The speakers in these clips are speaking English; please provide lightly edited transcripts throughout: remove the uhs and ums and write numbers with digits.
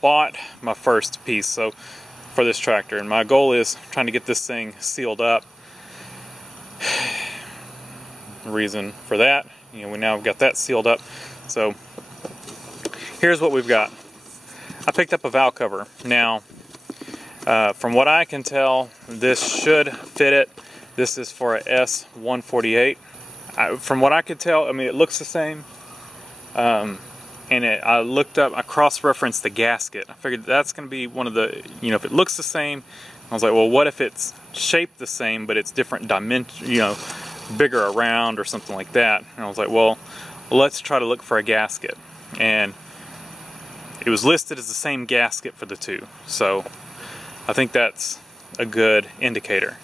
bought my first piece for this tractor, and my goal is trying to get this thing sealed up. The reason for that, we now have got that sealed up. So here's what we've got. I picked up a valve cover. Now, from what I can tell, this should fit it. This is for a S148. From what I could tell, I mean, it looks the same. And I looked up, I cross-referenced the gasket. I figured that's going to be one of the, if it looks the same, I was like, well, what if it's shaped the same, but it's different dimension, bigger around or something like that. And I was like, well, let's try to look for a gasket. And it was listed as the same gasket for the two. So I think that's a good indicator.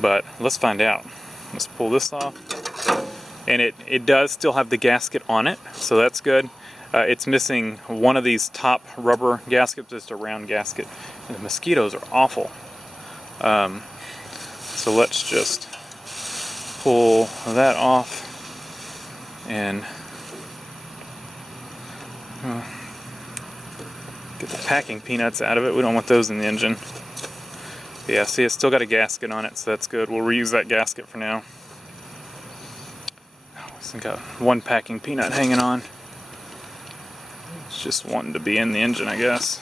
But let's find out. Let's pull this off. And it does still have the gasket on it, so that's good. It's missing one of these top rubber gaskets, just a round gasket. And the mosquitoes are awful. So let's just pull that off and get the packing peanuts out of it. We don't want those in the engine. But yeah, see, it's still got a gasket on it, so that's good. We'll reuse that gasket for now. So got one packing peanut hanging on. It's just wanting to be in the engine, I guess.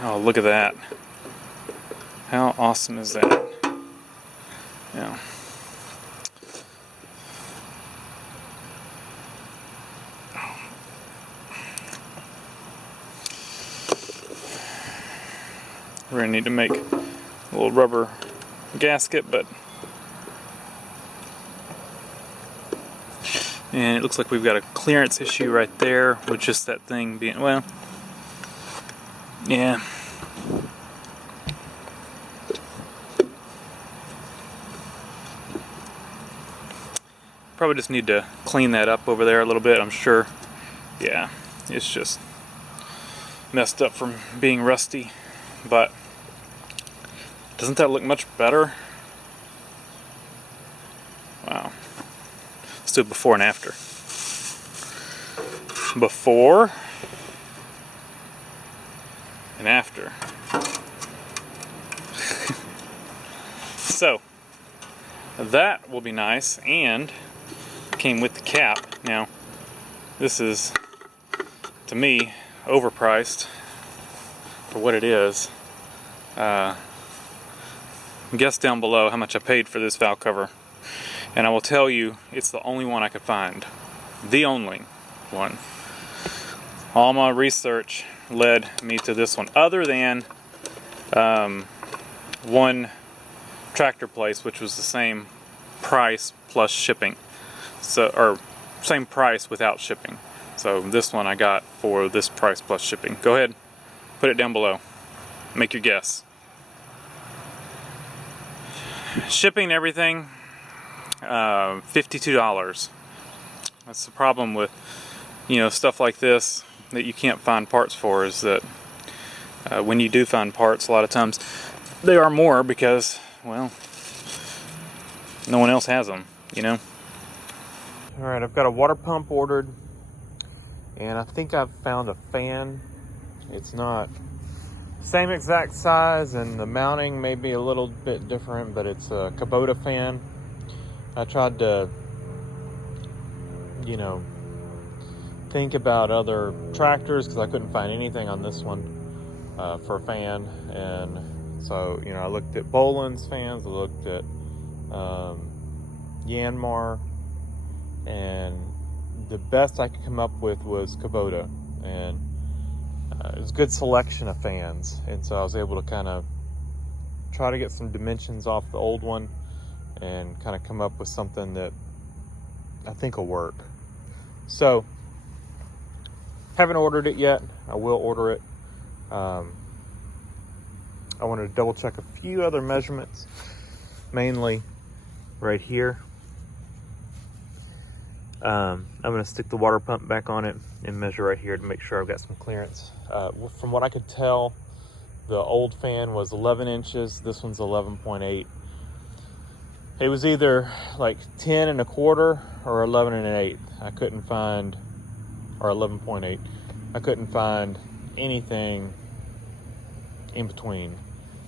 Oh, look at that. How awesome is that? Yeah. We're going to need to make a little rubber gasket, and it looks like we've got a clearance issue right there with just that thing being, well, yeah. Probably just need to clean that up over there a little bit, I'm sure. Yeah, it's just messed up from being rusty, but doesn't that look much better? Wow. Let's do before and after. Before and after. So, that will be nice, and came with the cap. Now, this is, to me, overpriced for what it is. Guess down below how much I paid for this valve cover, and I will tell you it's the only one I could find. The only one. All my research led me to this one, other than one tractor place which was the same price plus shipping, or same price without shipping. So this one I got for this price plus shipping. Go ahead, put it down below, make your guess. Shipping and everything, $52. That's the problem with, stuff like this that you can't find parts for, is that when you do find parts, a lot of times they are more because, well, no one else has them, Alright, I've got a water pump ordered, and I think I've found a fan. It's not same exact size, and the mounting may be a little bit different, but it's a Kubota fan. I tried to, think about other tractors because I couldn't find anything on this one for a fan. And so, I looked at Boland's fans, I looked at Yanmar, and the best I could come up with was Kubota. And it was a good selection of fans, and so I was able to kind of try to get some dimensions off the old one and kind of come up with something that I think will work. So, haven't ordered it yet. I will order it. I wanted to double check a few other measurements, mainly right here. I'm going to stick the water pump back on it and measure right here to make sure I've got some clearance. From what I could tell, the old fan was 11 inches. This one's 11.8. It was either like 10 and a quarter or 11 and an eighth. I couldn't find, or 11.8. I couldn't find anything in between.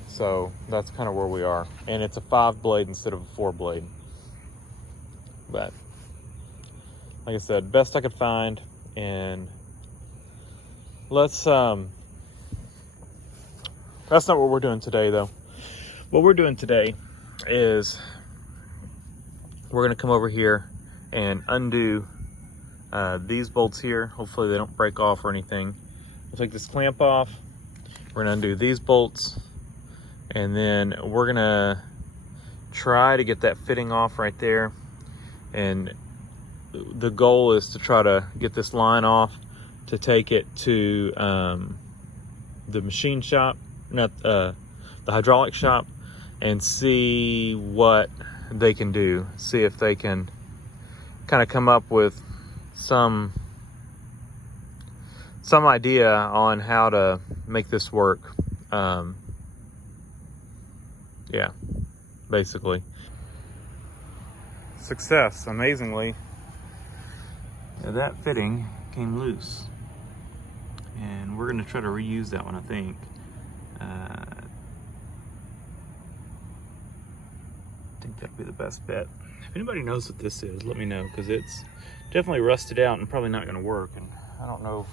So that's kind of where we are. And it's a 5 blade instead of a 4 blade. But like I said, best I could find. And let's, that's not what we're doing today though. What we're doing today is we're gonna come over here and undo these bolts here. Hopefully they don't break off or anything. We'll take this clamp off. We're gonna undo these bolts, and then we're gonna try to get that fitting off right there. And the goal is to try to get this line off to take it to the machine shop, not the hydraulic shop, and see what they can do. See if they can kind of come up with some idea on how to make this work. Yeah, basically. Success, amazingly. That fitting came loose. And we're gonna try to reuse that one, I think. I think that'd be the best bet. If anybody knows what this is, let me know, because it's definitely rusted out and probably not gonna work. And I don't know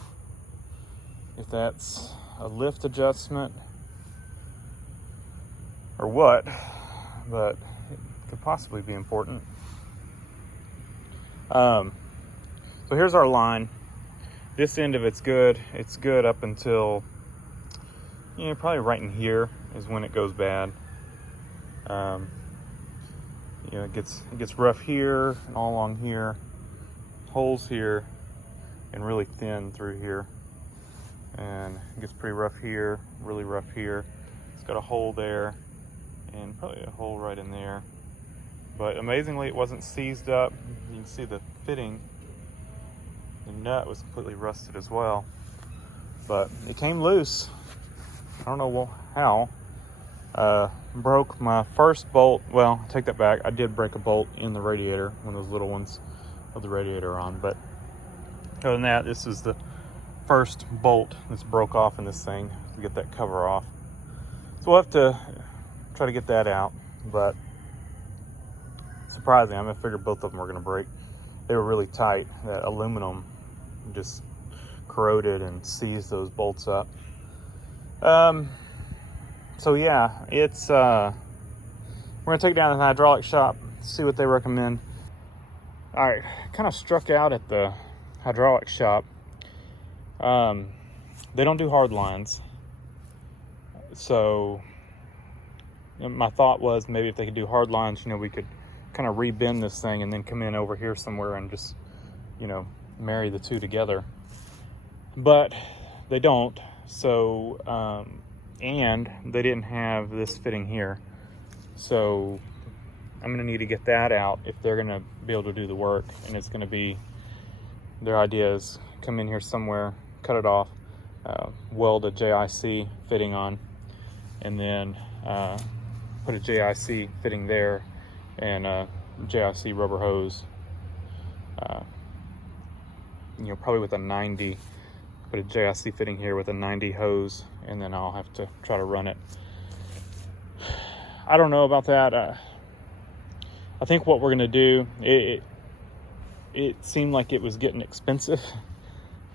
if that's a lift adjustment or what, but it could possibly be important. So here's our line. This end of it's good. It's good up until, you know, probably right in here is when it goes bad. You know, it gets rough here and all along here, holes here, and really thin through here. And it gets pretty rough here, really rough here. It's got a hole there, and probably a hole right in there. But amazingly, it wasn't seized up. You can see the fitting. The nut was completely rusted as well. But it came loose. I don't know how. Broke my first bolt. Well, take that back. I did break a bolt in the radiator, one of those little ones of the radiator on. But other than that, this is the first bolt that's broke off in this thing to get that cover off. So we'll have to try to get that out. But surprising, I figured both of them were going to break. They were really tight. That aluminum just corroded and seized those bolts up. So yeah, it's we're gonna take it down to the hydraulic shop, see what they recommend. All right, kind of struck out at the hydraulic shop. They don't do hard lines, so my thought was maybe if they could do hard lines, you know, we could kind of rebend this thing and then come in over here somewhere and just, you know, marry the two together. But they don't. So and they didn't have this fitting here, so I'm gonna need to get that out if they're gonna be able to do the work. And it's gonna be, their idea is come in here somewhere, cut it off, weld a JIC fitting on, and then put a JIC fitting there and a JIC rubber hose, you know, probably with a 90. Put a JIC fitting here with a 90 hose, and then I'll have to try to run it. I don't know about that. I think what we're gonna do, it seemed like it was getting expensive,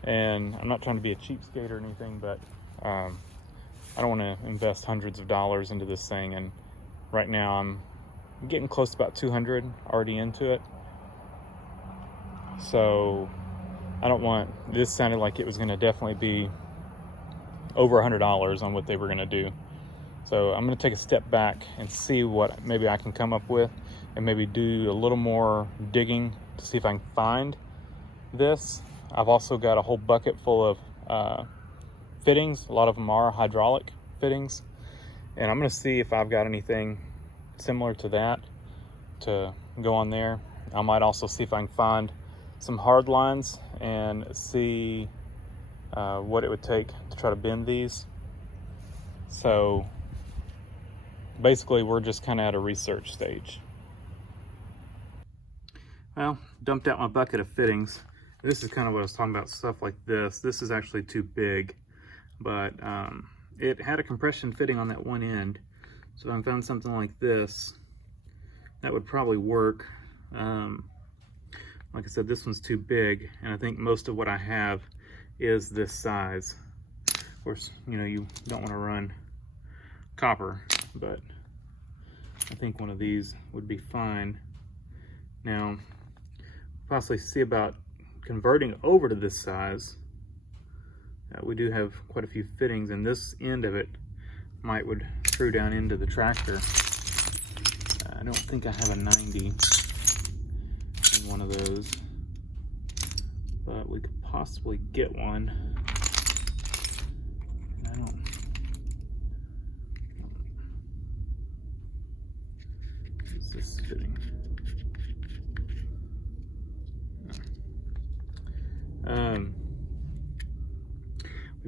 and I'm not trying to be a cheapskate or anything, but I don't want to invest hundreds of dollars into this thing. And right now I'm getting close to about 200 already into it. So I don't want, this sounded like it was going to definitely be over $100 on what they were going to do. So I'm going to take a step back and see what maybe I can come up with, and maybe do a little more digging to see if I can find this. I've also got a whole bucket full of fittings. A lot of them are hydraulic fittings, and I'm going to see if I've got anything similar to that to go on there. I might also see if I can find some hard lines and see what it would take to try to bend these. So basically we're just kind of at a research stage. Well, dumped out my bucket of fittings. This is kind of what I was talking about, stuff like this. This is actually too big, but it had a compression fitting on that one end. So if I found something like this, that would probably work. Like I said, this one's too big, and I think most of what I have is this size. Of course, you know, you don't want to run copper, but I think one of these would be fine. Now, possibly see about converting over to this size. We do have quite a few fittings, and this end of it would screw down into the tractor. I don't think I have a 90 in one of those, but we could possibly get one. I don't. What's this fitting?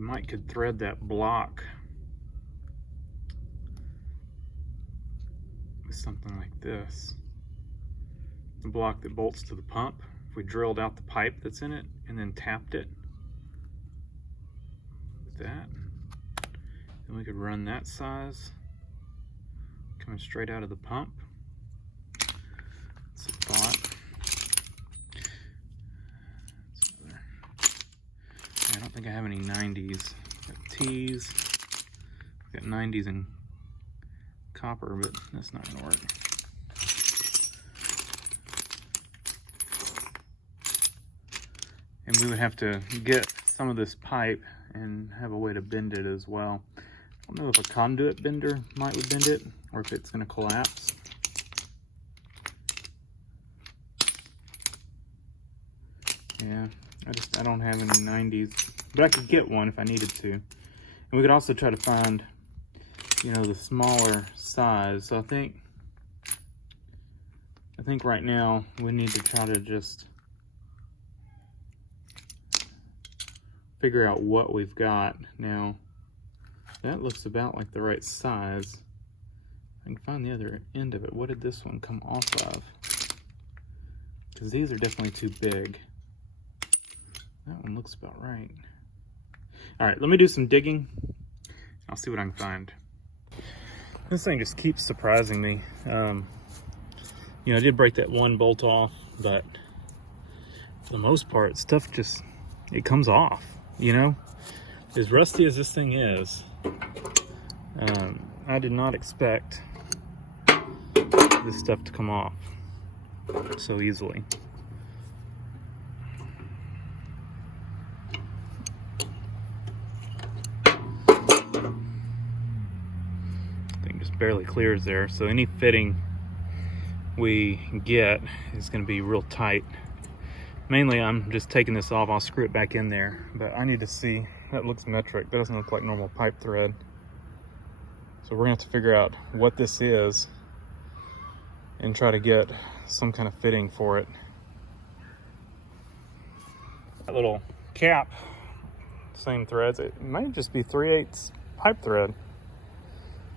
We could thread that block with something like this. The block that bolts to the pump. If we drilled out the pipe that's in it and then tapped it with that, then we could run that size coming straight out of the pump. That's a thought. I don't think I have any 90s. I've got T's. I've got 90s in copper, but that's not going to work. And we would have to get some of this pipe and have a way to bend it as well. I don't know if a conduit bender would bend it, or if it's going to collapse. Yeah, I don't have any 90s, but I could get one if I needed to. And we could also try to find, you know, the smaller size. So I think right now we need to try to just figure out what we've got. Now, that looks about like the right size. I can find the other end of it. What did this one come off of? Because these are definitely too big. That one looks about right. All right, let me do some digging. I'll see what I can find. This thing just keeps surprising me. You know, I did break that one bolt off, but for the most part, stuff just, it comes off, you know? As rusty as this thing is, I did not expect this stuff to come off so easily. Barely clears there, so any fitting we get is going to be real tight. Mainly I'm just taking this off. I'll screw it back in there, but I need to see. That looks metric. That doesn't look like normal pipe thread, so we're gonna have to figure out what this is and try to get some kind of fitting for it. That little cap, same threads. It might just be 3/8 pipe thread,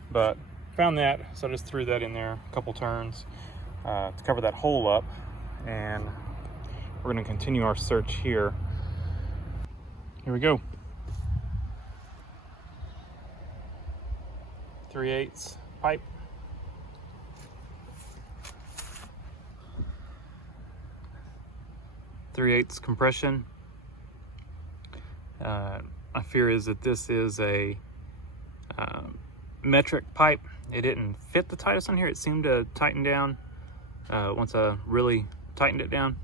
but found that, so I just threw that in there a couple turns to cover that hole up, and we're going to continue our search here. Here we go. 3/8 pipe. .3/8 compression. My fear is that this is a metric pipe. It didn't fit the tightest on here. It seemed to tighten down once I really tightened it down.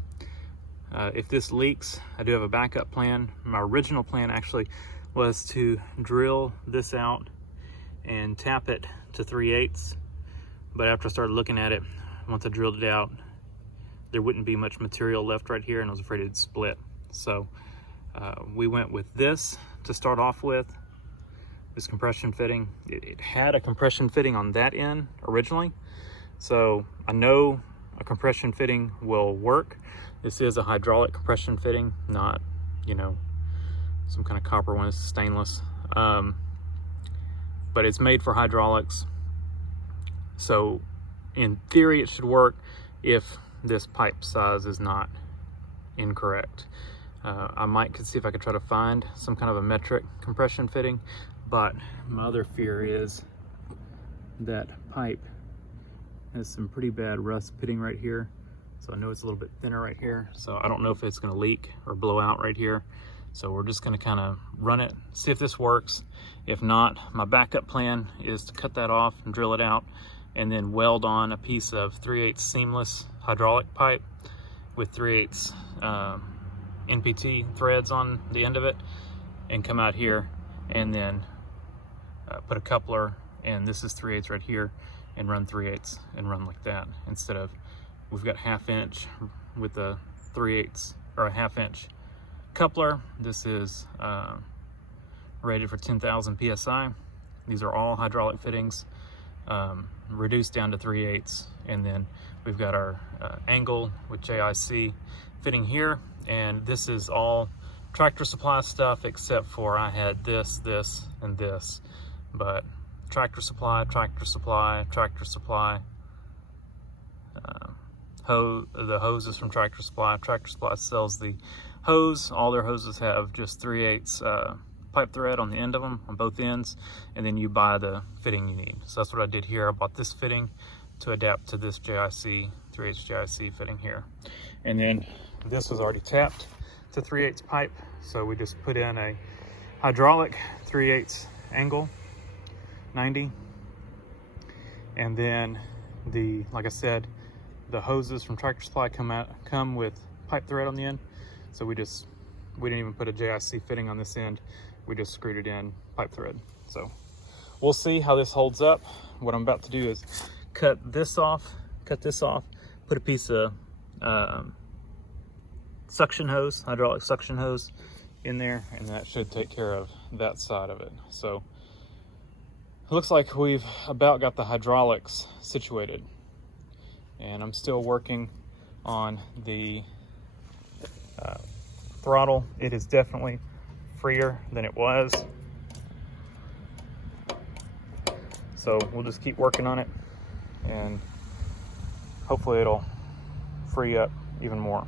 If this leaks, I do have a backup plan. My original plan actually was to drill this out and tap it to 3/8, but after I started looking at it, once I drilled it out, there wouldn't be much material left right here, and I was afraid it'd split. So we went with this to start off with. This compression fitting, it had a compression fitting on that end originally, so I know a compression fitting will work. This is a hydraulic compression fitting, not, you know, some kind of copper one. It's stainless, but it's made for hydraulics, so in theory it should work if this pipe size is not incorrect. I could see if I could try to find some kind of a metric compression fitting, but my other fear is that pipe has some pretty bad rust pitting right here. So I know it's a little bit thinner right here. So I don't know if it's gonna leak or blow out right here. So we're just gonna kind of run it, see if this works. If not, my backup plan is to cut that off and drill it out and then weld on a piece of 3/8 seamless hydraulic pipe with 3/8 NPT threads on the end of it, and come out here and then put a coupler, and this is 3/8 right here, and run 3/8 and run like that, instead of, we've got 1/2 inch with a 3/8 or a 1/2 inch coupler. This is rated for 10,000 psi. These are all hydraulic fittings, reduced down to 3/8, and then we've got our angle with JIC fitting here, and this is all Tractor Supply stuff, except for I had this, and this, but Tractor Supply, Tractor Supply, Tractor Supply, the hoses from Tractor Supply. Tractor Supply sells the hose. All their hoses have just 3/8 pipe thread on the end of them, on both ends, and then you buy the fitting you need. So that's what I did here. I bought this fitting to adapt to this JIC, 3/8 JIC fitting here. And then this was already tapped to 3/8 pipe, so we just put in a hydraulic 3/8 angle 90, and then like I said, the hoses from Tractor Supply come with pipe thread on the end, so we didn't even put a JIC fitting on this end, we just screwed it in pipe thread. So we'll see how this holds up. What I'm about to do is cut this off, put a piece of suction hose, hydraulic suction hose in there, and that should take care of that side of it. So it looks like we've about got the hydraulics situated, and I'm still working on the throttle. It is definitely freer than it was, so we'll just keep working on it, and hopefully it'll free up even more.